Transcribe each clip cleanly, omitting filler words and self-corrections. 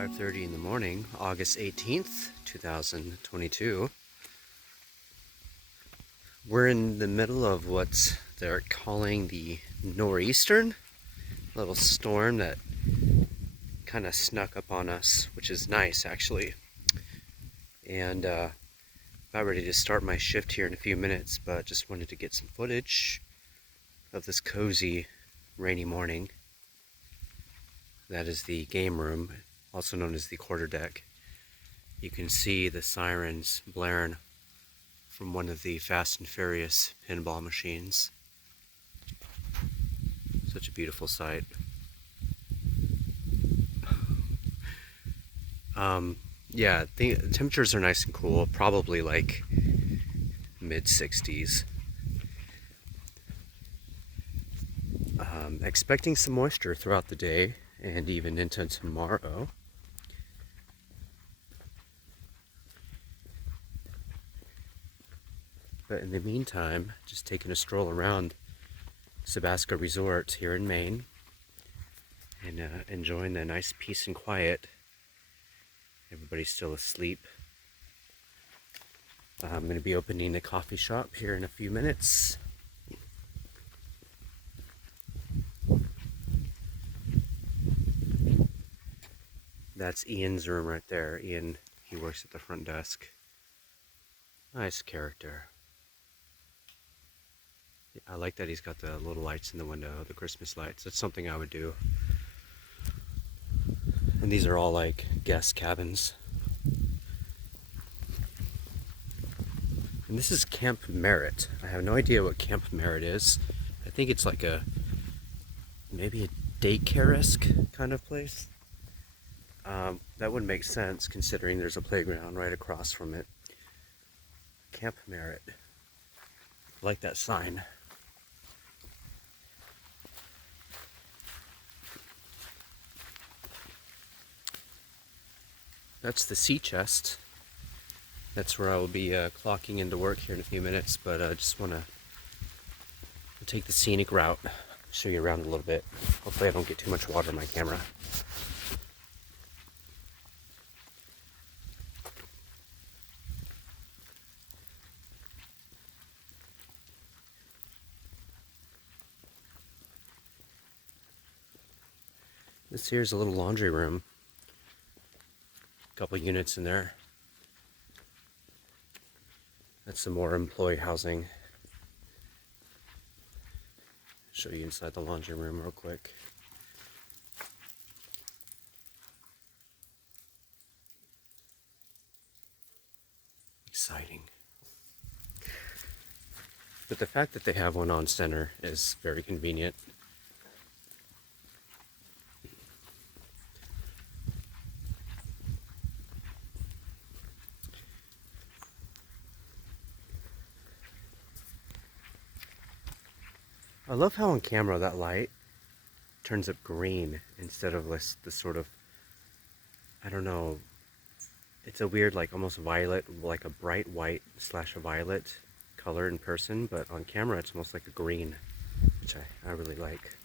5:30 in the morning, August 18th, 2022. We're in the middle of what they're calling the nor'eastern, a little storm that kind of snuck up on us, which is nice actually. And about ready to start my shift here in a few minutes, but just wanted to get some footage of this cozy rainy morning. That is the game room, also known as the quarterdeck. You can see the sirens blaring from one of the Fast and Furious pinball machines. Such a beautiful sight. Yeah, the temperatures are nice and cool, probably like mid 60s. Expecting some moisture throughout the day and even into tomorrow. But in the meantime, just taking a stroll around Sebasco Resort here in Maine and enjoying the nice peace and quiet. Everybody's still asleep. I'm going to be opening a coffee shop here in a few minutes. That's Ian's room right there. Ian, he works at the front desk. Nice character. I like that he's got the little lights in the window, the Christmas lights. That's something I would do. And these are all like guest cabins. And this is Camp Merritt. I have no idea what Camp Merritt is. I think it's like maybe a daycare-esque kind of place. That would make sense considering there's a playground right across from it. Camp Merritt. I like that sign. That's the sea chest. That's where I will be clocking into work here in a few minutes, but I just want to take the scenic route, show you around a little bit. Hopefully I don't get too much water in my camera. This here is a little laundry room. A couple units in there. That's some more employee housing. Show you inside the laundry room real quick. Exciting. But the fact that they have one on center is very convenient. I love how on camera that light turns up green instead of the sort of, I don't know, it's a weird like almost violet, like a bright white / a violet color in person, but on camera it's almost like a green, which I really like.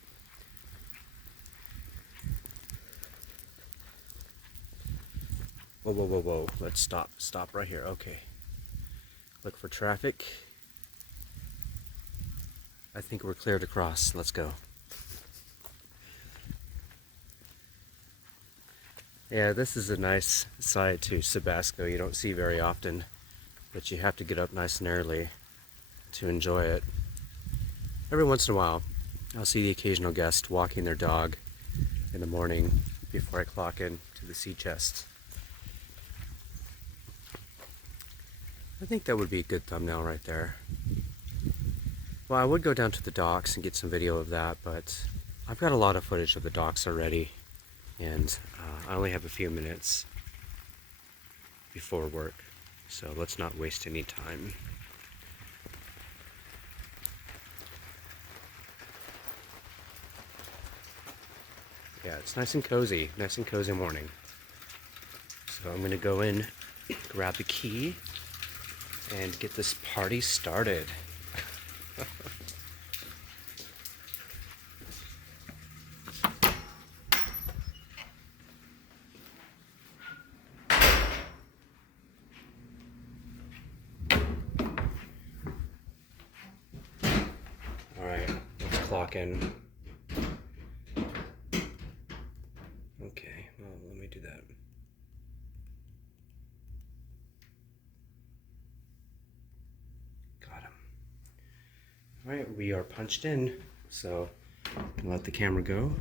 Whoa, whoa, whoa, whoa, let's stop right here, okay. Look for traffic. I think we're clear to cross. Let's go. Yeah, this is a nice side to Sebasco. You don't see very often, but you have to get up nice and early to enjoy it. Every once in a while, I'll see the occasional guest walking their dog in the morning before I clock in to the sea chest. I think that would be a good thumbnail right there. Well, I would go down to the docks and get some video of that, but I've got a lot of footage of the docks already, and I only have a few minutes before work, so let's not waste any time. Yeah, it's nice and cozy morning. So I'm gonna go in, grab the key, and get this party started. talking. Okay, well, let me do that. Got him. All right, we are punched in, so let the camera go.